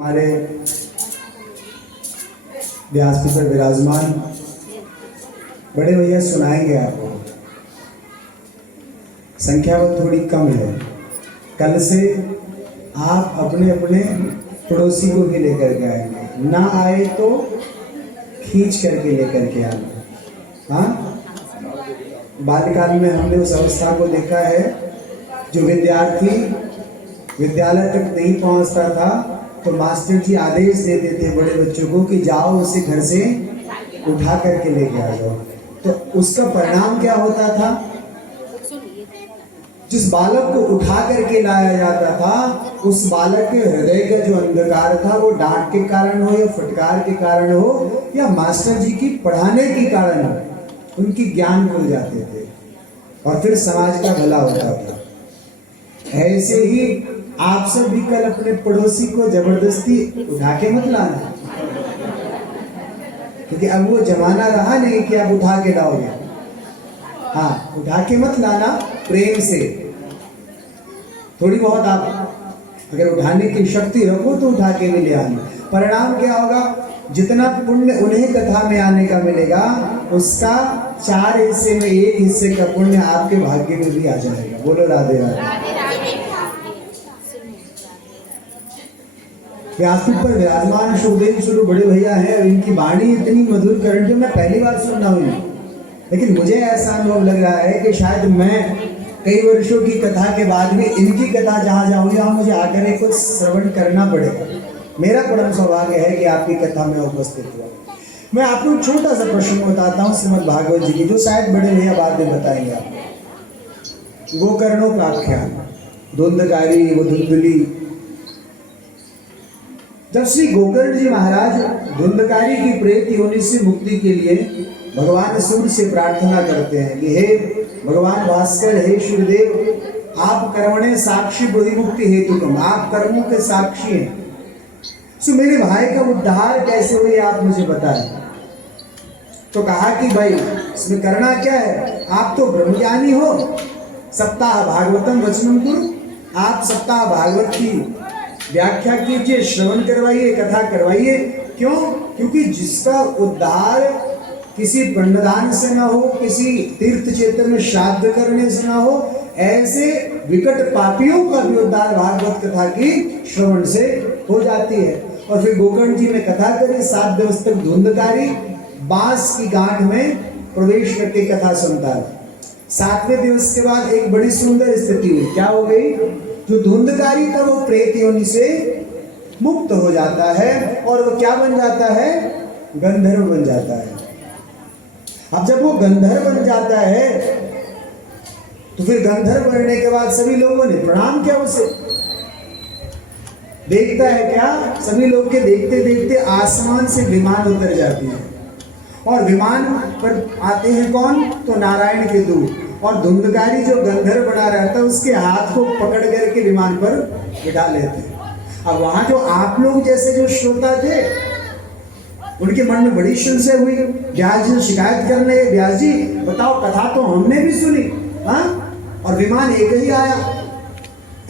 हमारे व्यासपीठ पर विराजमान बड़े भैया सुनाएंगे आपको। संख्या वो थोड़ी कम है। कल से आप अपने अपने पड़ोसी को भी लेकर के आएंगे, ना आए तो खींच करके लेकर के आना। हाँ, बाल्यकाल में हमने उस अवस्था को देखा है जो विद्यार्थी विद्यालय तक नहीं पहुंचता था तो मास्टर जी आदेश देते थे बड़े बच्चों को कि जाओ उसे घर से उठा करके लेके आ जाओ। तो उसका परिणाम क्या होता था? जिस बालक को उठा करके लाया जाता था उस बालक के हृदय का जो अंधकार था वो डांट के कारण हो या फटकार के कारण हो या मास्टर जी की पढ़ाने के कारण हो, उनकी ज्ञान भूल जाते थे और फिर समाज का भला होता था। ऐसे ही आप सब भी कल अपने पड़ोसी को जबरदस्ती उठा के मत लाना, क्योंकि अब वो जमाना रहा नहीं कि आप उठा के लाओगे। हाँ, उठा के मत लाना, प्रेम से थोड़ी बहुत आप अगर उठाने की शक्ति रखो तो उठा के भी ले आना। परिणाम क्या होगा? जितना पुण्य उन्हें कथा में आने का मिलेगा उसका 4 हिस्से में 1 हिस्से का पुण्य आपके भाग्य में भी आ जाएगा। बोलो राधे राधे। व्यासपीठ पर विराजमान सुखदेव स्वरूप बड़े भैया हैं और इनकी वाणी इतनी मधुर करण जो मैं पहली बार सुन रहा हूँ, लेकिन मुझे ऐसा अनुभव लग रहा है कि शायद मैं कई वर्षों की कथा के बाद भी इनकी कथा जहाँ जाऊँ जहाँ मुझे आकर एक कुछ श्रवण करना पड़ेगा। मेरा परम सौभाग्य है कि आपकी कथा में उपस्थित हुआ। मैं आपको छोटा सा प्रसंग बताता हूँ श्रीमद् भागवत जी की, जो शायद बड़े भैया बाद में बताएंगे आपको। गोकर्णों का आख्यान, धुंधकारी वो धुंधली। जब श्री गोकर्ण जी महाराज धुंधकारी की प्रेत योनि से मुक्ति के लिए भगवान सूर्य से प्रार्थना करते हैं कि हे भगवान भास्कर, हे शिवदेव, आप कर्मणे साक्षी बुद्धि मुक्ति हेतु तुम, आप कर्मों के साक्षी हैं। सो मेरे भाई का उद्धार कैसे हुए आप मुझे बताएं। तो कहा कि भाई इसमें करना क्या है, आप तो ब्रह्मज्ञानी हो, सप्ताह भागवतम वचनम कुरु, आप सप्ताह भागवत की व्याख्या कीजिए, श्रवण करवाइए, कथा करवाइए। क्यों? क्योंकि जिसका उद्धार किसी पिंडदान से ना हो, किसी तीर्थ क्षेत्र में श्राद्ध करने से ना हो, ऐसे विकट पापियों का भी उद्धार भागवत कथा की श्रवण से हो जाती है। और फिर गोकर्ण जी ने कथा करी, 7 दिवस तक धुंधकारी बांस की गांठ में प्रवेश करके कथा सुनता है। 7वें दिवस के बाद एक बड़ी सुंदर स्थिति हुई। क्या हो गई? जो धुंधकारी था वो प्रेत योनि से मुक्त हो जाता है और वो क्या बन जाता है? गंधर्व बन जाता है। अब जब वो गंधर्व बन जाता है तो फिर गंधर्व बनने के बाद सभी लोगों ने प्रणाम किया उसे। देखता है क्या? सभी लोग के देखते देखते आसमान से विमान उतर जाती है और विमान पर आते हैं कौन? तो नारायण के दूत। और धुंधकारी जो गंधर्व बना रहता है उसके हाथ को पकड़ करके विमान पर बिठा लेते हैं। अब वहां जो आप लोग जैसे जो श्रोता थे उनके मन में बड़ी संशय हुई। व्यास जी शिकायत करने लगे, व्यास जी बताओ, कथा तो हमने भी सुनी, हाँ, और विमान एक ही आया,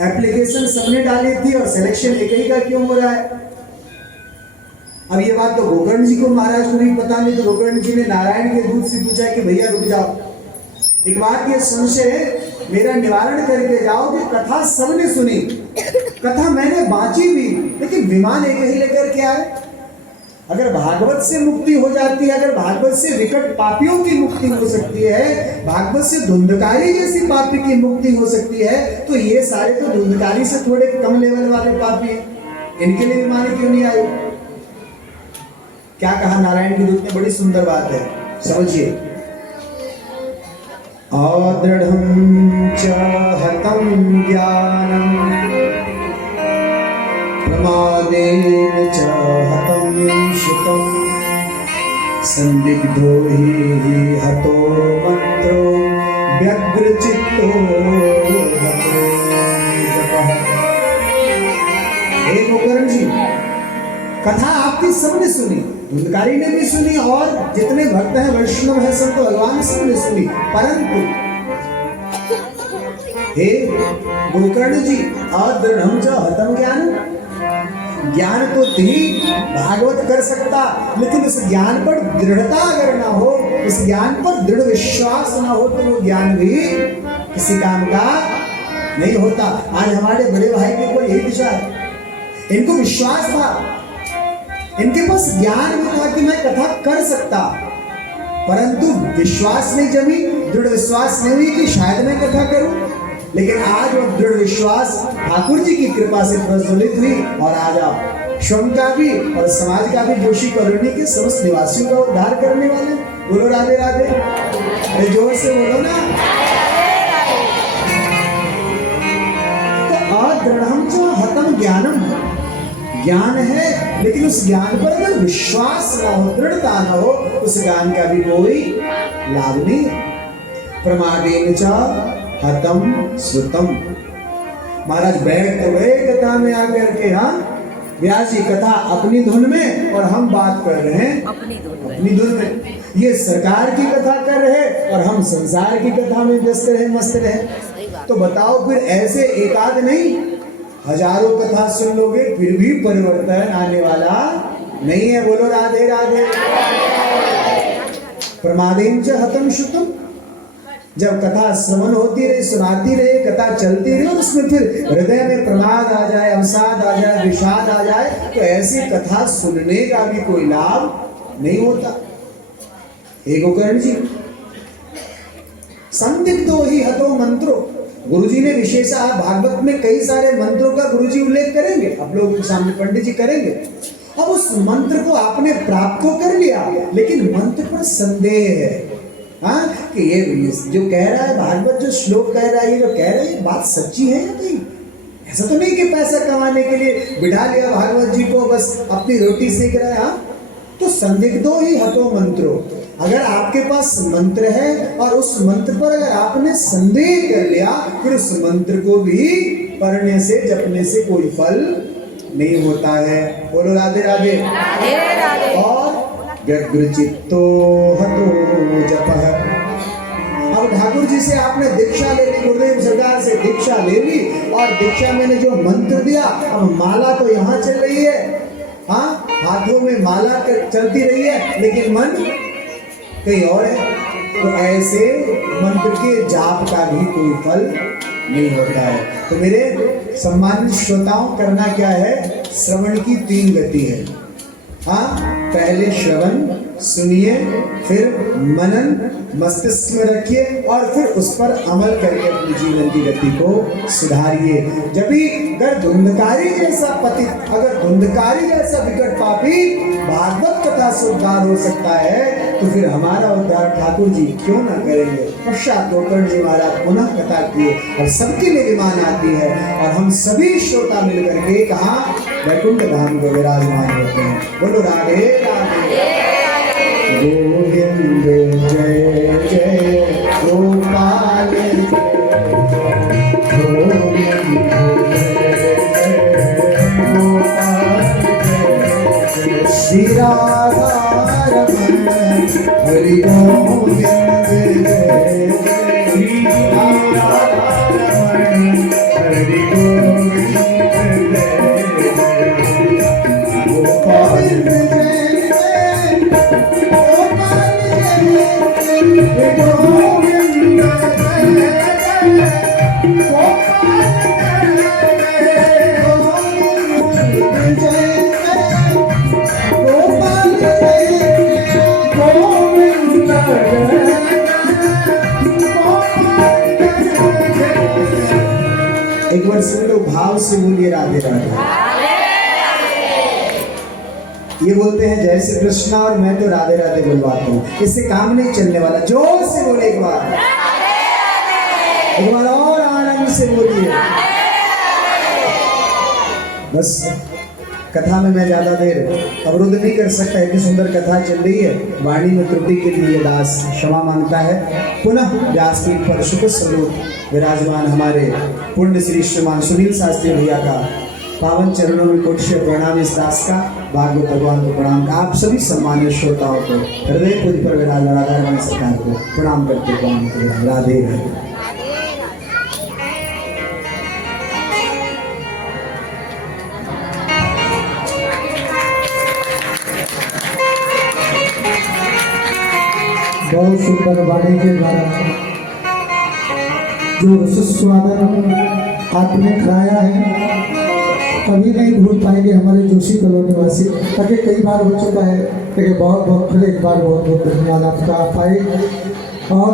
एप्लीकेशन सबने डाली थी और सिलेक्शन एक ही का क्यों हो रहा है? अब ये बात तो गोकर्ण जी को महाराज को नहीं पता, नहीं तो गोकर्ण जी ने नारायण के दूत से पूछा कि भैया रुक जाओ, एक बात ये संशय मेरा निवारण करके जाओ कि कथा सबने सुनी, कथा मैंने बांची भी, लेकिन विमान एक ही लेकर के आए। अगर भागवत से मुक्ति हो जाती है, अगर भागवत से विकट पापियों की मुक्ति हो सकती है, भागवत से धुंधकारी जैसी पापी की मुक्ति हो सकती है, तो ये सारे तो धुंधकारी से थोड़े कम लेवल वाले पापी हैं, इनके लिए विमान क्यों नहीं आई? क्या कहा नारायण के दूत ने? बड़ी सुंदर बात है, समझिए। आदृढ़ं च हतं ज्ञानं प्रमादेन च हतं श्रुतं संदिग्धो हि हतो मंत्रो व्यग्रचित्तो हतो जपः। हे गोकर्ण जी, कथा आपकी सबने सुनी, धुंधकारी ने भी सुनी और जितने भक्त हैं वैष्णव हैं संत भगवान सबने सुनी, परंतु हे गोकर्ण जी, अदृढ़ं च हतं ज्ञानं, ज्ञान तो थी भागवत कर सकता, लेकिन उस ज्ञान पर दृढ़ता अगर ना हो, उस ज्ञान पर दृढ़ विश्वास ना हो, तो वो ज्ञान भी किसी काम का नहीं होता। आज हमारे बड़े भाई के ऊपर यही विचार है, इनको विश्वास था, इनके पास ज्ञान भी था कि मैं कथा कर सकता, परंतु विश्वास नहीं जमी, दृढ़ विश्वास नहीं हुई कि शायद मैं कथा करूं। लेकिन आज वो दृढ़ विश्वास ठाकुर जी की कृपा से प्रज्वलित हुई, और आज आप स्वयं का भी और समाज का भी जोशी कॉलोनी के समस्त निवासियों का उद्धार करने वाले। बोलो राधे राधे, अरे जोर से बोलो ना। तो अदृढ़म च हतम ज्ञानम, ज्ञान है लेकिन उस ज्ञान पर अगर विश्वास ना हो, दृढ़ता ना हो, उस ज्ञान का भी कोई लाभ नहीं। प्रमादेन च हतम श्रुतम। महाराज बैठ गए कथा में आकर के, हाँ व्यास जी कथा अपनी धुन में और हम बात कर रहे हैं अपनी धुन में। ये सरकार की कथा कर रहे और हम संसार की कथा में व्यस्त रहे, मस्त रहे। तो बताओ फिर ऐसे एकाध नहीं हजारों कथा सुन लोगे फिर भी परिवर्तन आने वाला नहीं है। बोलो राधे राधे। प्रमादेन च हतम श्रुतम। जब कथा श्रवण होती रहे, सुनाती रहे, कथा चलती रहे और उसमें फिर हृदय में प्रमाद आ जाए, अवसाद आ जाए, विषाद आ जाए, तो ऐसी कथा सुनने का भी कोई लाभ नहीं होता। एक गोकर्ण जी संदिग्धो ही हतो मंत्रो, गुरुजी ने विशेष भागवत में कई सारे मंत्रों का गुरुजी उल्लेख करेंगे, आप लोगों के सामने पंडित जी करेंगे। अब उस मंत्र को आपने प्राप्त तो कर लिया, लेकिन मंत्र पर संदेह है, हाँ कि ये जो कह रहा है भागवत, जो श्लोक कह रहा है, ये जो कह रहा है, बात सच्ची है या नहीं? ऐसा तो नहीं कि पैसा कमाने के लिए बिठा लिया भागवत जी को, बस अपनी रोटी सेक रहा है। हाँ तो संदिग्धो ही हतो मंत्रो, अगर आपके पास मंत्र है और उस मंत्र पर अगर आपने संदेह कर लिया, फिर उस मंत्र को भी पढ़ने से जपने से कोई फल नहीं होता है। बोलो राधे राधे। और व्यग्रचित्तो हतो जपः। अब ठाकुर जी से आपने दीक्षा ले ली, गुरुदेव सरकार से दीक्षा ले ली, और दीक्षा मैंने जो मंत्र दिया, अब माला तो यहाँ चल रही है, हाँ हाथों में माला चलती रही है, लेकिन मन कहीं और है। तो ऐसे मंत्र के जाप का भी कोई फल नहीं होता है। तो मेरे सम्मानित श्रोताओं, करना क्या है, श्रवण की 3 गति है। हाँ पहले श्रवण सुनिए, फिर मनन मस्तिष्क में रखिए, और फिर उस पर अमल करके अपने जीवन की गति को सुधारिए। जब भी अगर धुंधकारी जैसा पतित, अगर धुंधकारी जैसा विकट पापी भागवत कथा से उद्धार हो सकता है, तो फिर हमारा उद्धार ठाकुर जी क्यों ना करेंगे। पश्चात गोकर्ण जी महाराज पुनः कथा किए और सबके लिए विमान आती है, और हम सभी श्रोता मिलकर के कहाँ वैकुंठ धाम को विराजमान होते हैं। बोलो राधे राधे। गोविंद जय जय गोपाल, श्री राधा रमण हरि गोविंद जय श्री राधा रमण हरि गोविंद गोपाल एक बार सुन लो, भाव से बोलिए राधे राधे। ये बोलते हैं जय श्री कृष्णा और मैं तो राधे राधे बुलवाता हूँ, इससे काम नहीं चलने वाला। जोर से बोले एक बार और आनंद से बोलिए। बस कथा में मैं ज्यादा देर अवरुद्ध नहीं कर सकता, इतनी सुंदर कथा चल रही है, वाणी में त्रुटि के लिए दास क्षमा मांगता है। पुनः व्यासपीठ पर सुख स्वरूप विराजमान हमारे पुण्य श्री श्रीमान सुनील शास्त्री भैया का पावन चरणों में कोटि से प्रणाम, इस दास का भागवत भगवान को प्रणाम का, आप सभी सम्मानित श्रोताओं को हृदय पुरी पर विराजमान सरकार को प्रणाम करते हुए राधे राधे। बहुत सुंदर वाणी के द्वारा जो रसस्वादन आपने कराया है कभी नहीं भूल पाएंगे हमारे जोशी कॉलोनी वासी। ताकि कई बार हो चुका है, लेकिन बहुत बहुत फिर एक बार बहुत बहुत धन्यवाद आपका। आप आए और